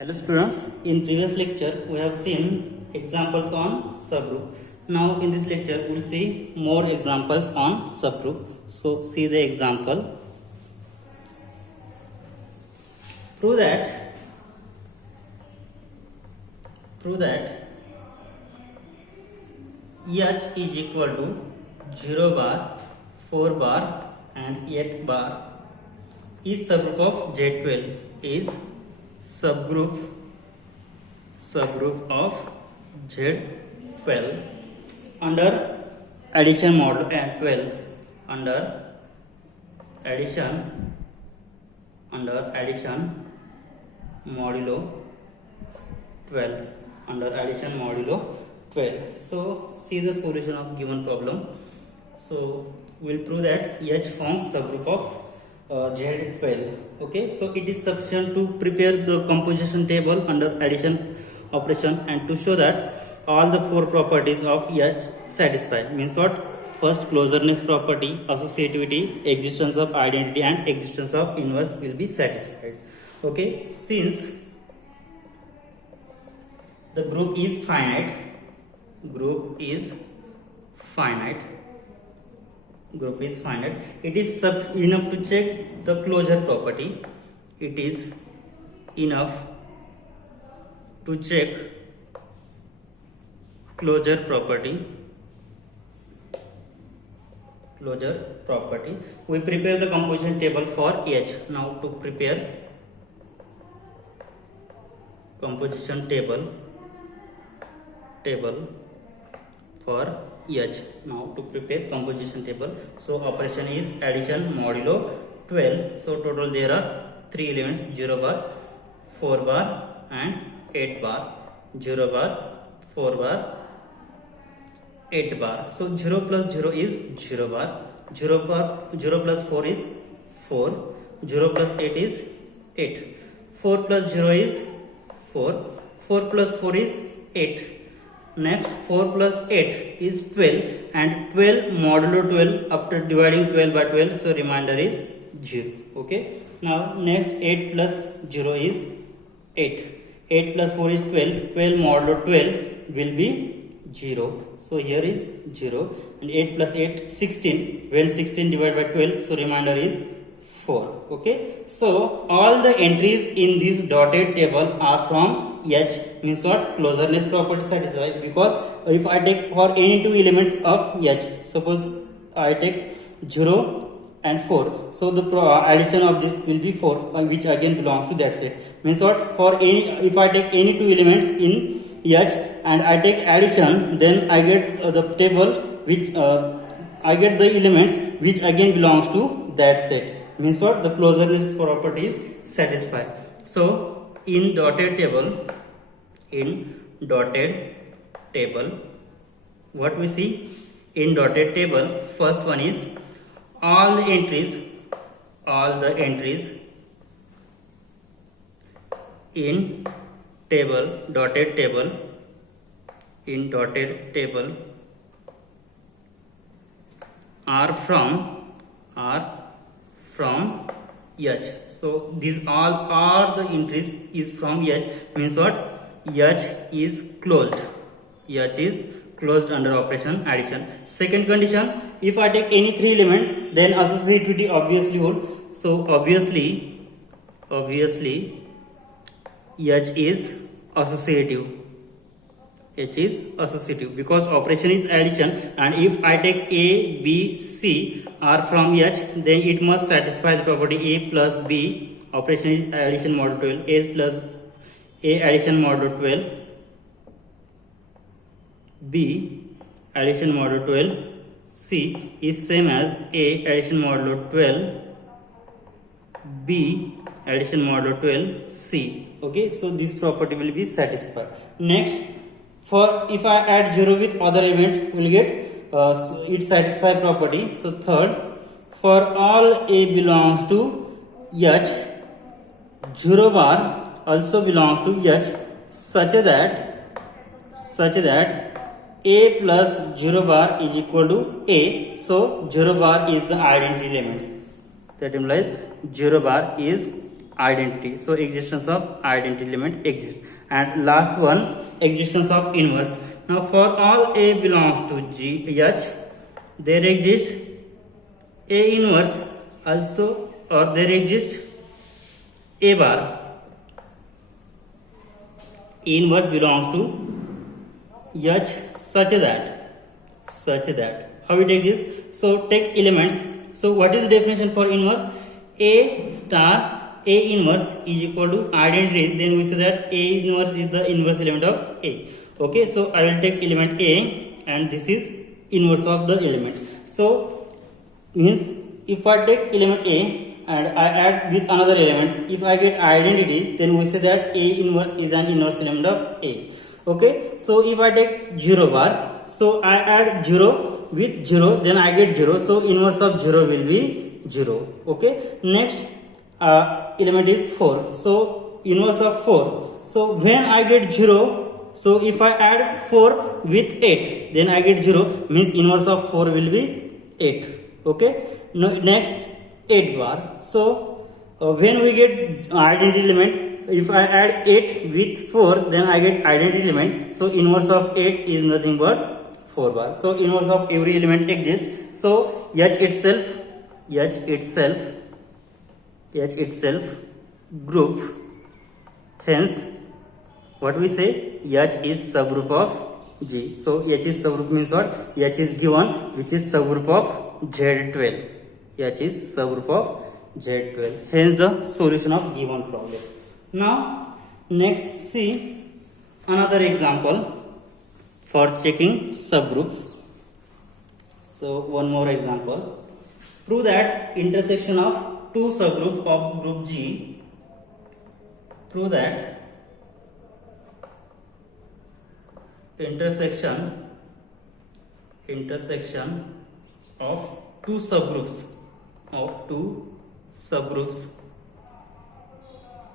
Hello students, in previous lecture we have seen examples on subgroup. Now in this lecture we will see more examples on subgroup. So see the example. Prove that H is equal to 0 bar, 4 bar and 8 bar. Each subgroup of Z12 is subgroup of Z12 under addition modulo and 12 under addition modulo 12. So see the solution of given problem. So we'll prove that H forms subgroup of Z12. Okay, so it is sufficient to prepare the composition table under addition operation and to show that all the four properties of H satisfied. Means what? First, closeness property, associativity, existence of identity and existence of inverse will be satisfied. Okay, since the group is finite, it is enough to check the closure property. It is enough to check closure property. We prepare the composition table for H. Now to prepare composition table for H. Now to prepare composition table. So operation is addition modulo 12. So total there are 3 elements: 0 bar, 4 bar and 8 bar. 0 bar, 4 bar, 8 bar. So 0 plus 0 is 0 bar. 0 plus 4 is 4. 0 plus 8 is 8. 4 plus 0 is 4. 4 plus 4 is 8. Next 4 plus 8 is 12 and 12 modulo 12 after dividing 12 by 12, so remainder is 0. Okay. Now next 8 plus 0 is 8. 8 plus 4 is 12. 12 modulo 12 will be 0. So here is 0 and 8 plus 8 16. When 16 divided by 12, so remainder is 4. Okay. So all the entries in this dotted table are from H. Means what? Closeness property satisfied, because if I take for any two elements of H, suppose I take 0 and 4, so the addition of this will be 4, which again belongs to that set. Means what? For any, if I take any two elements in H and I take addition, then I get the table which I get the elements which again belongs to that set. Means what? The closeness property is satisfied. So in dotted table, what we see in dotted table, first one is all the entries in dotted table are from H. So these all are the entries is from H. Means what? H is closed. Under operation addition. Second condition, if I take any three element, then associativity obviously hold. So obviously H is associative. Because operation is addition, and if I take A, B, C are from H, then it must satisfy the property A plus B. Operation is addition modulo 12. A plus A addition modulo 12. B addition modulo 12. C is same as A addition modulo 12. B addition modulo 12. C. Okay, so this property will be satisfied. Next, for if I add 0 with other element, we will get it satisfy property. So third, for all A belongs to H, 0 bar also belongs to H, such that A plus 0 bar is equal to A. So 0 bar is the identity element. That implies 0 bar is identity. So existence of identity element exists. And last one, existence of inverse. Now for all A belongs to H, there exists A inverse also, or there exists A bar. A inverse belongs to H such that how it exists. So take elements. So what is the definition for inverse? A star A inverse is equal to identity. Then we say that A inverse is the inverse element of A. Okay, so I will take element A and this is inverse of the element. So means if I take element A and I add with another element, if I get identity, then we say that A inverse is an inverse element of A. Okay, so if I take 0 bar, so I add 0 with 0, then I get 0. So inverse of 0 will be 0. Okay, next element is 4. So inverse of 4. So when I get 0, so if I add 4 with 8, then I get 0, means inverse of 4 will be 8. Okay, next 8 bar. So when we get identity element, if I add 8 with 4, then I get identity element. So inverse of 8 is nothing but 4 bar. So inverse of every element exists. So H itself group. Hence what we say, H is subgroup of G. So H is subgroup means what? H is given, which is subgroup of Z12. H is subgroup of Z12. Hence the solution of given problem. Now next see another example for checking subgroup. So one more example. Prove that intersection of two subgroups of group G. Prove that intersection of two subgroups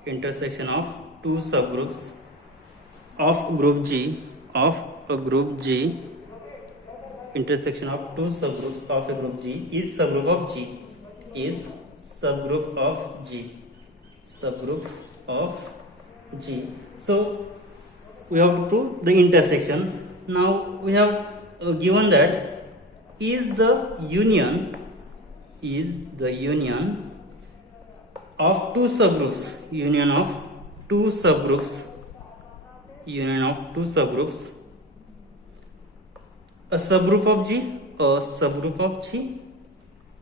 intersection of two subgroups of group G intersection of two subgroups of a group G is subgroup of G So we have to prove the intersection. Now we have given that is the union of two subgroups a subgroup of G,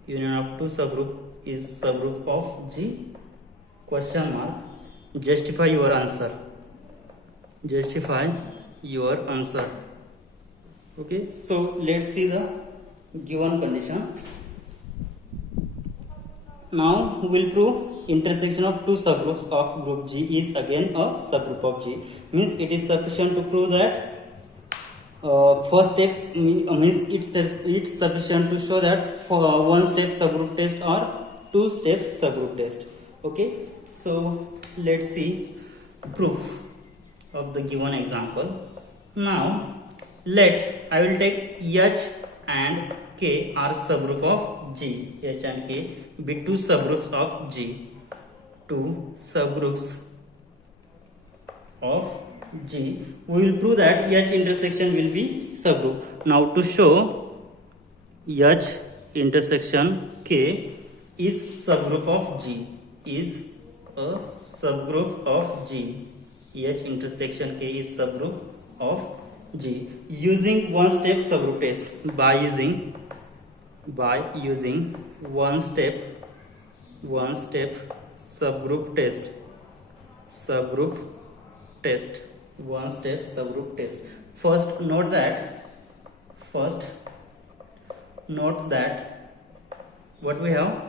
union of two subgroup is subgroup of G, question mark. Justify your answer. Okay, so let's see the given condition. Now we will prove intersection of two subgroups of group G is again a subgroup of G. Means it is sufficient to prove that first step means it's sufficient to show that for one step subgroup test or two step subgroup test. Okay, so let's see proof of the given example. Now I will take H and K are subgroup of G. H and K be two subgroups of G. Two subgroups of G. We will prove that H intersection will be subgroup. Now to show H intersection K is subgroup of G, is a subgroup of G. H intersection K is subgroup of G using one step subgroup test. By using one step subgroup test. One step subgroup test. First note that what we have.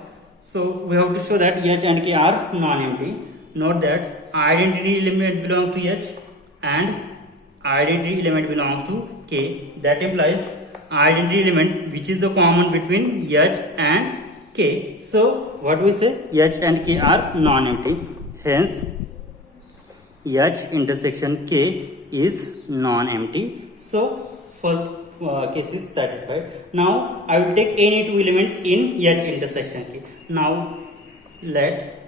So we have to show that H and K are non-empty. Note that identity element belongs to H and identity element belongs to K. That implies identity element which is the common between H and K. So what we say, H and K are non-empty. Hence H intersection K is non-empty. So first case is satisfied. Now I will take any two elements in H intersection K. Now let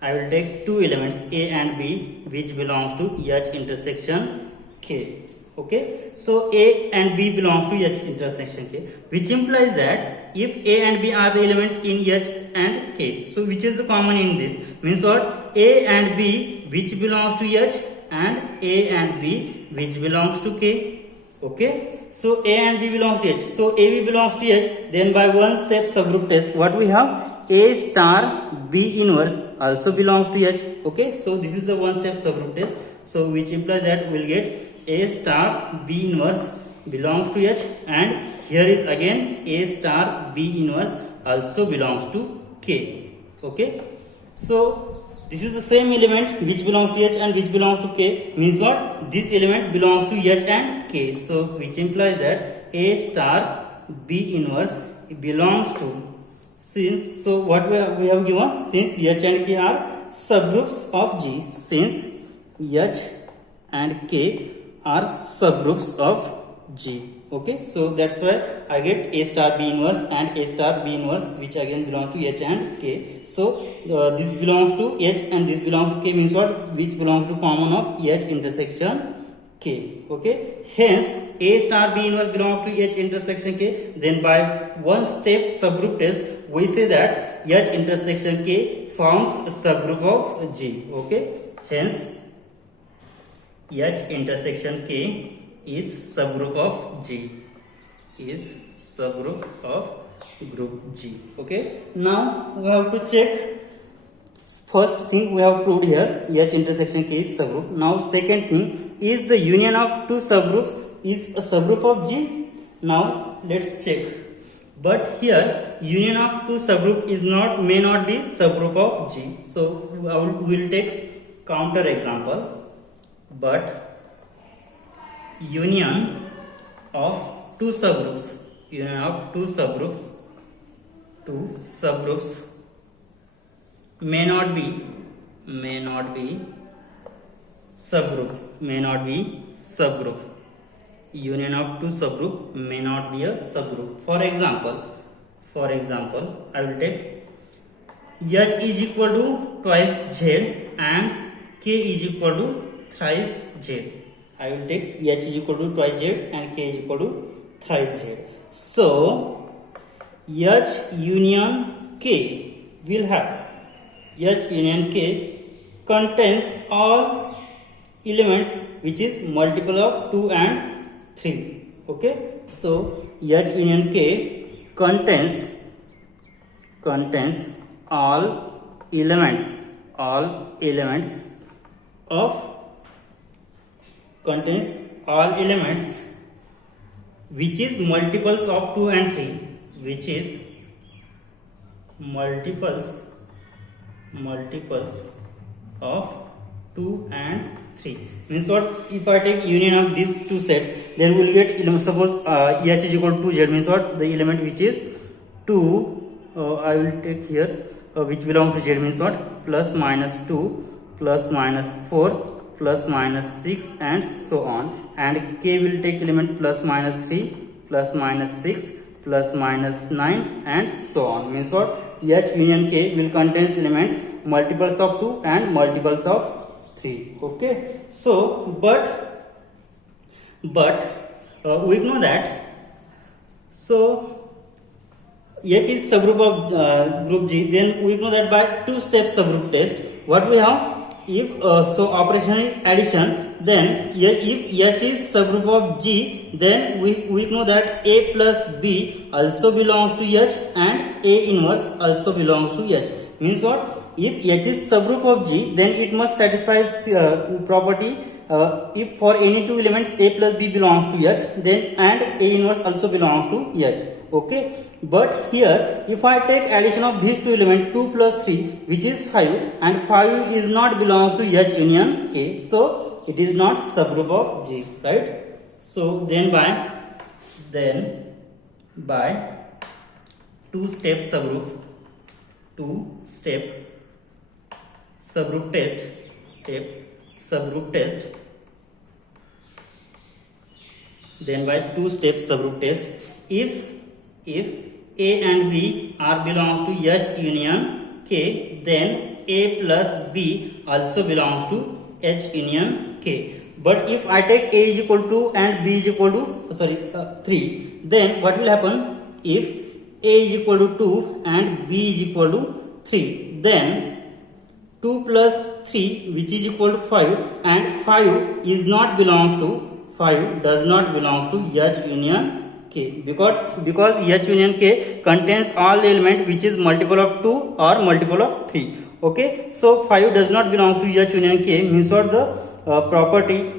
I will take two elements A and B which belongs to H intersection K. Okay, so A and B belongs to H intersection K, which implies that if A and B are the elements in H and K, so which is the common in this, means what, A and B which belongs to H and A and B which belongs to K. Okay, so A and B belongs to H, so AB belongs to H, then by one step subgroup test what we have, A star B inverse also belongs to H. Okay, so this is the one step subgroup test, so which implies that we will get A star B inverse belongs to H, and here is again A star B inverse also belongs to K. Okay, so this is the same element which belongs to H and which belongs to K, means what, this element belongs to H and K, so which implies that A star B inverse belongs to, since, so what we have given, since H and K are subgroups of G, since H and K are subgroups of G. Okay, so that's why I get A star B inverse and A star B inverse, which again belongs to H and K. So this belongs to H and this belongs to K, means what, which belongs to common of H intersection K. Okay, hence A star B inverse belongs to H intersection K. Then by one step subgroup test we say that H intersection K forms a subgroup of G. Okay, hence H intersection K is subgroup of G, is subgroup of group G. Okay, now we have to check, first thing we have proved here, H intersection K is subgroup. Now second thing, is the union of two subgroups is a subgroup of G? Now let's check. But here union of two subgroup is not, may not be subgroup of G. So we will take counter example. But union of two subgroups, may not be subgroup. Union of two subgroup may not be a subgroup. For example, I will take H is equal to twice Z and K is equal to thrice Z. I will take H is equal to twice Z and K is equal to thrice Z. So H union K will have, H union K contains all elements which is multiple of 2 and 3. Okay, so H union K contains all elements which is multiples of 2 and 3, which is multiples of 2 and 3. Means what, if I take union of these two sets, then we will get, suppose H is equal to Z, means what, the element which is 2, I will take here which belongs to Z, means what, plus minus 2 plus minus 4 plus minus 6 and so on, and K will take element plus minus 3 plus minus 6 plus minus 9 and so on, means what, H union K will contains element multiples of 2 and multiples of 3. Okay, so but we know that, so H is subgroup of group G, then we know that by two step subgroup test what we have, if so operation is addition, then if H is subgroup of G, then we know that A plus B also belongs to H and A inverse also belongs to H. Means what, if H is subgroup of G, then it must satisfy property, if for any two elements A plus B belongs to H, then and A inverse also belongs to H. Okay, but here if I take addition of these two elements 2 plus 3, which is 5, and 5 is not belongs to H union K, so it is not subgroup of G, right? So then by two step subgroup test, then by two step subgroup test, if A and B are belongs to H union K, then A plus B also belongs to H union K. But if I take A is equal to and B is equal to 3, then what will happen? If A is equal to 2 and B is equal to 3, then 2 plus 3 which is equal to 5, and 5 is not belongs to 5 does not belongs to H union K, because H union K contains all the element which is multiple of 2 or multiple of 3. Okay, so 5 does not belongs to H union K, means what? The property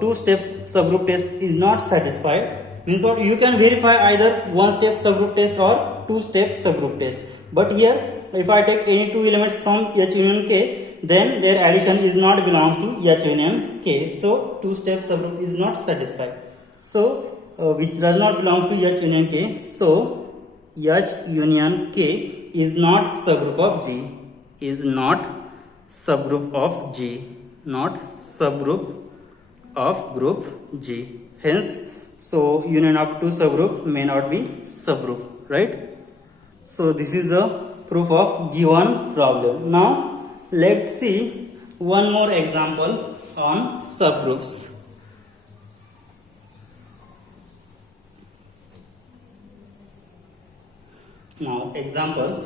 two step subgroup test is not satisfied, means what? You can verify either one step subgroup test or two step subgroup test, but here if I take any two elements from H union K, then their addition is not belongs to H union K, so two step subgroup is not satisfied. So which does not belong to H union K, so H union K is not subgroup of G, is not subgroup of G, not subgroup of group G. Hence, so union of two subgroup may not be subgroup, right? So this is the proof of given problem. Now let's see one more example on subgroups. Now example,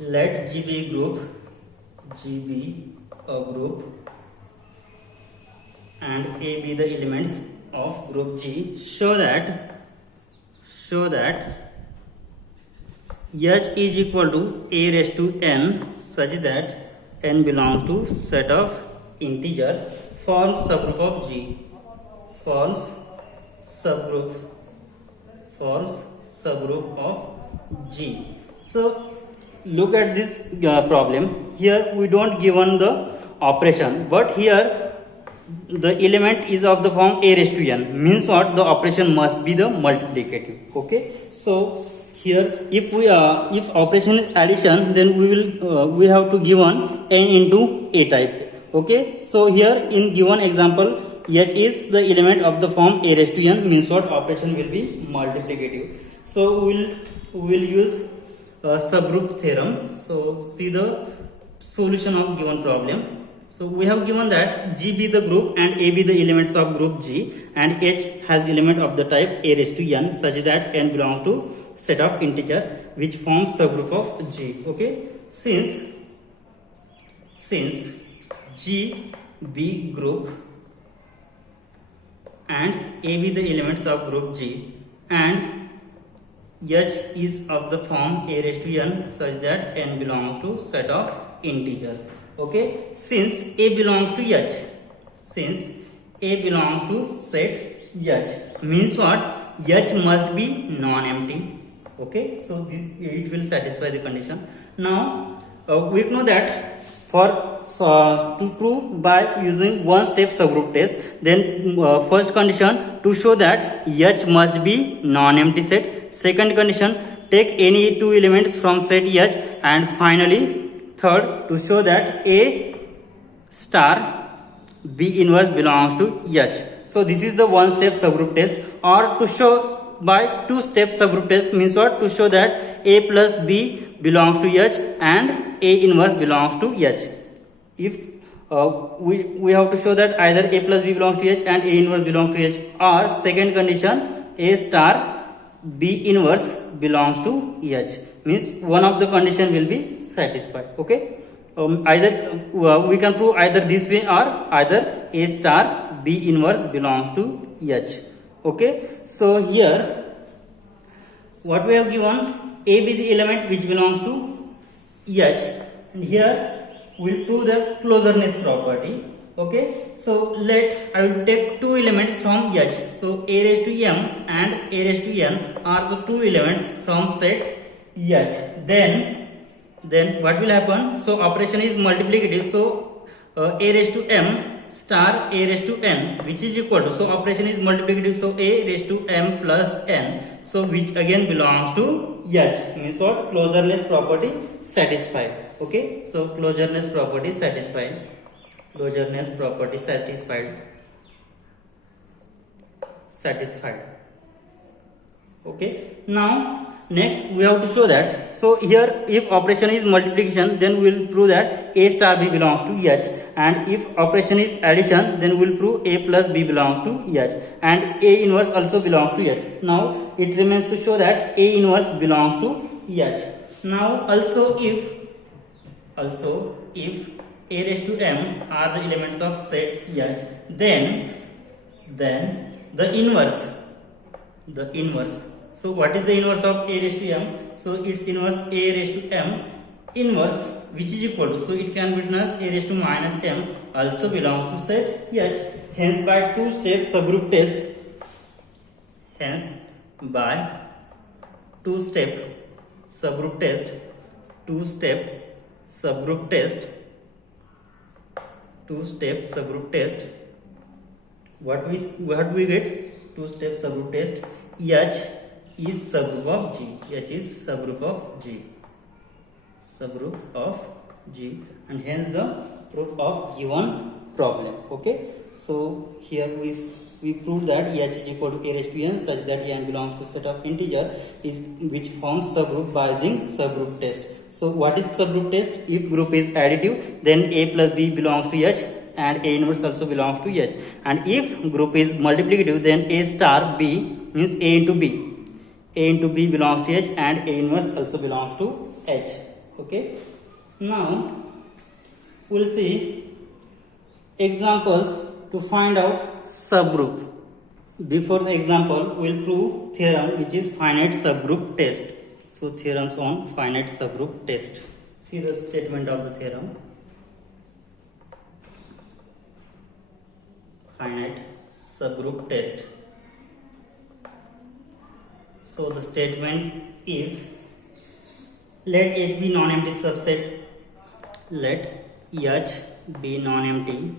let G be a group and A be the elements of group G. Show that H is equal to A raised to n such that n belongs to set of integer, forms subgroup of G, forms subgroup of G. So look at this problem. Here we don't given the operation, but here the element is of the form A raised to n, means what? The operation must be the multiplicative. Okay, so here if operation is addition, then we have to given n into A type. Okay, so here in given example, H is the element of the form A raised to n, means what? Operation will be multiplicative. So we will use subgroup theorem. So see the solution of given problem. So we have given that G be the group and A be the elements of group G, and H has element of the type A raised to n such that n belongs to set of integer which forms subgroup of G. Okay, since G be group and A be the elements of group G, and H is of the form A raised to n such that n belongs to set of integers. Okay, since A belongs to H, since A belongs to set H, means what? H must be non-empty. Okay, so it will satisfy the condition. Now we know that for to prove by using one step subgroup test, then first condition, to show that H must be non-empty set. Second condition, take any two elements from set H, and finally third, to show that A star B inverse belongs to H. So this is the one step subgroup test, or to show by two step subgroup test, means what? To show that A plus B belongs to H and A inverse belongs to H. If we have to show that either A plus B belongs to H and A inverse belongs to H, or second condition, A star B inverse belongs to H, means one of the condition will be satisfied. Okay, either we can prove either this way or either A star B inverse belongs to H. Okay, so here what we have given, A be the element which belongs to H, and here we will prove the closeness property. Okay, so I will take two elements from H. So A raised to m and A raised to n are the two elements from set H. Then what will happen? So operation is multiplicative. So A raised to m star A raised to n, which is equal to, so operation is multiplicative, so A raised to m plus n, so which again belongs to H, means what? Closeness property satisfied. Okay, so closeness property satisfied. Okay, now next we have to show that, so here if operation is multiplication, then we will prove that A star B belongs to H, and if operation is addition, then we will prove A plus B belongs to H, and A inverse also belongs to H. Now it remains to show that A inverse belongs to H. Now also if A raised to m are the elements of set H, then the inverse. So what is the inverse of A raised to m? So its inverse A raised to m inverse, which is equal to, so it can be written as A raised to minus m also belongs to set H. Hence by two-step subgroup test, what we get? Two-step subgroup test, H is subgroup of G. H is subgroup of G, and hence the proof of given problem. Okay, so here we prove that H is equal to A raised to n such that n belongs to set of integer which forms subgroup by using subgroup test. So what is subgroup test? If group is additive, then A plus B belongs to H, and A inverse also belongs to H. And if group is multiplicative, then A star B means A into B belongs to H, and A inverse also belongs to H. Okay. Now we'll see examples to find out subgroup. Before the example, we'll prove theorem which is finite subgroup test. So theorems on finite subgroup test. See the statement of the theorem. Finite subgroup test. So the statement is, let H be non-empty subset. Let H be non-empty,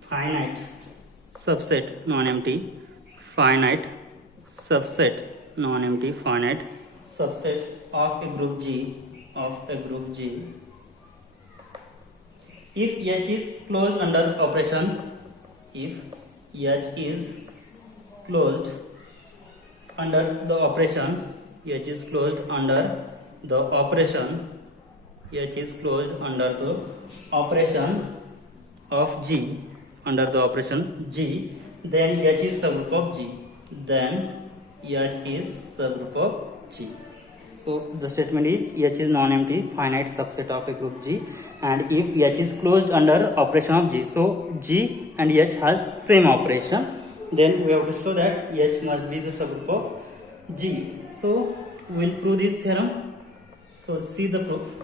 finite subset, finite subset of a group G. If H is closed under operation, under the operation of G, then H is subgroup of G. So the statement is H is non-empty finite subset of a group G, and if H is closed under operation of G, so G and H has same operation, then we have to show that H must be the subgroup of G. So we will prove this theorem. So see the proof.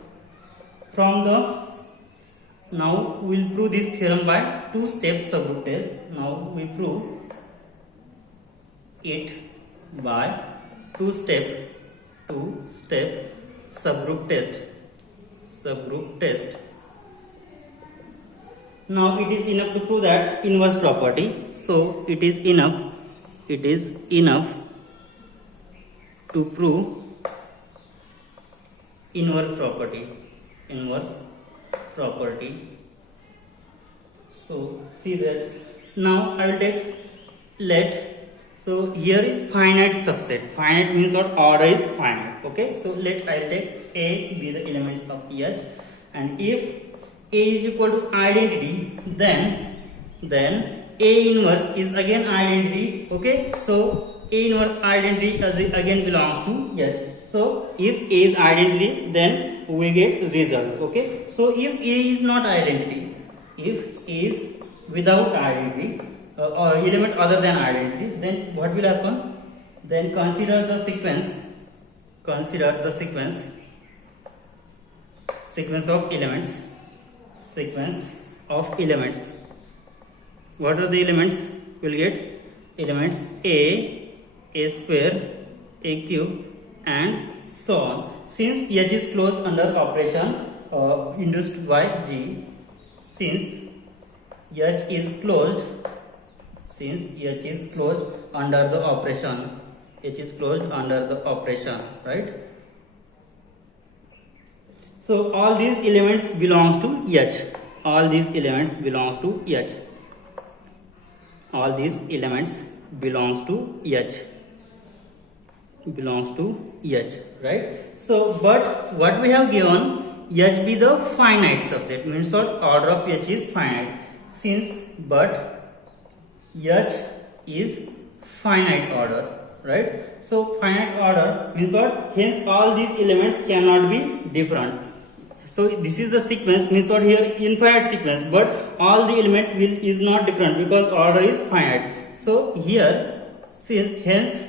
Now we will prove this theorem by two-step subgroup test. Now we prove it by two-step subgroup test. Now it is enough to prove that inverse property. So it is enough to prove inverse property. So see that. Now I will take so here is finite subset. Finite means what? Order is finite. Okay, so I will take A be the elements of H, and if A is equal to identity, then A inverse is again identity. Okay, so A inverse identity again belongs to H. So if A is identity, then we get result. Okay, so if A is not identity, if A is without identity or element other than identity, then what will happen? Then consider the sequence of elements. What are the elements? We'll get elements A square, A cube, and so on. Since H is closed under operation induced by G, since H is closed under the operation, right? So all these elements belongs to H. All these elements belongs to H. belongs to H, right? So, but what we have given, H be the finite subset, means what, order of H is finite. Since but H is finite order, right? So finite order means what, hence all these elements cannot be different. So this is the sequence, means what, here infinite sequence, but all the element is not different because order is finite. So here, hence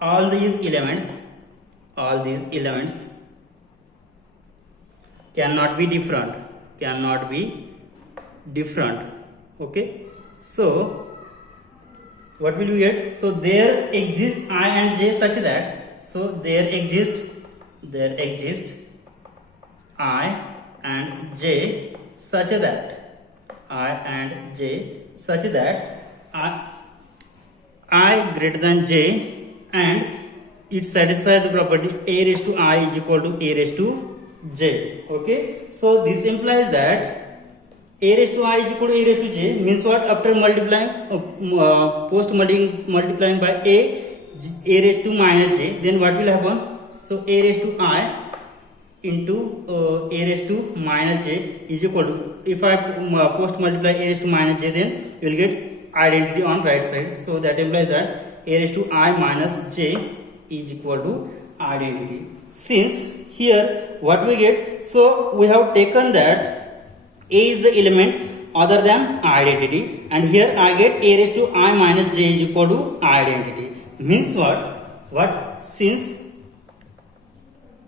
all these elements cannot be different, okay? So what will you get? So there exist I and j such that, so there exist I and j such that I greater than j, and it satisfies the property a raised to I is equal to a raised to j, okay? So this implies that a raised to I is equal to a raised to j means what, after multiplying multiplying by a raised to minus j, then what will happen? So a raised to I into a raised to minus j is equal to, if I post multiply a raised to minus j, then you will get identity on right side. So that implies that a raised to I minus j is equal to identity. Since here what we get, so we have taken that a is the element other than identity, and here I get a raised to I minus j is equal to identity. Means what, since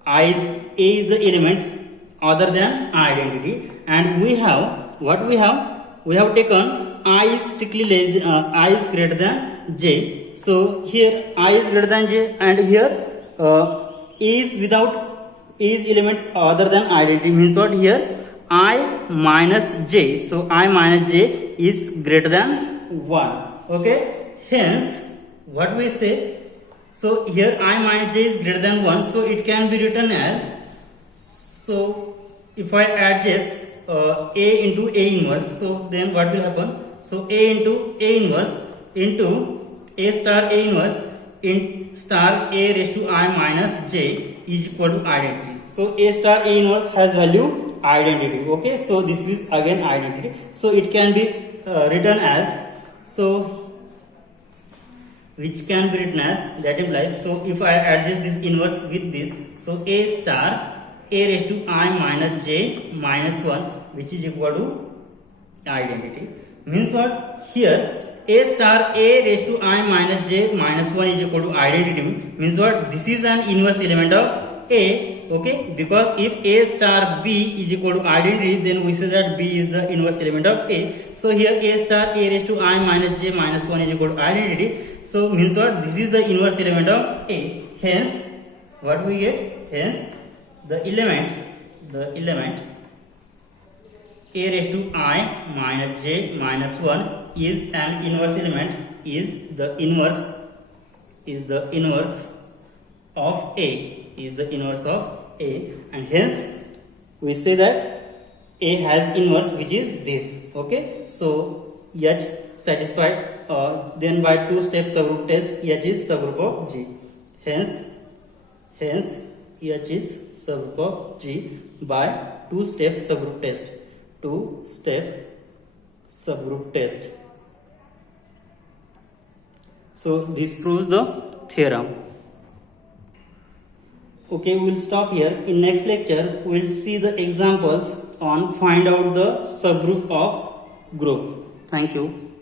a is the element other than identity, and we have taken I is strictly less I is greater than j. So here I is greater than j, and here is element other than identity, means what, here I minus j, so I minus j is greater than 1, okay? Hence what we say, so here I minus j is greater than 1, so it can be written as, so if I adjust a into a inverse, so then what will happen? So a into a inverse into a star a inverse in star a raised to I minus j is equal to identity. So a star a inverse has value identity, okay? So this is again identity, so it can be written as, so which can be written as, that implies, so if I adjust this inverse with this, so a star a raised to I minus j minus 1, which is equal to identity. Means what, here a star a raised to I minus j minus 1 is equal to identity, means what, this is an inverse element of a, okay? Because if a star b is equal to identity, then we say that b is the inverse element of a. So here a star a raised to I minus j minus 1 is equal to identity, so means what, this is the inverse element of a. Hence what we get, hence the element a raised to I minus j minus 1 is an inverse element, is the inverse of a, and hence we say that a has inverse, which is this, okay? So H satisfied, then by two step subgroup test H is subgroup of G, hence H is subgroup of G by two step subgroup test. So this proves the theorem. Okay, we will stop here. In next lecture we will see the examples on find out the subgroup of group. Thank you.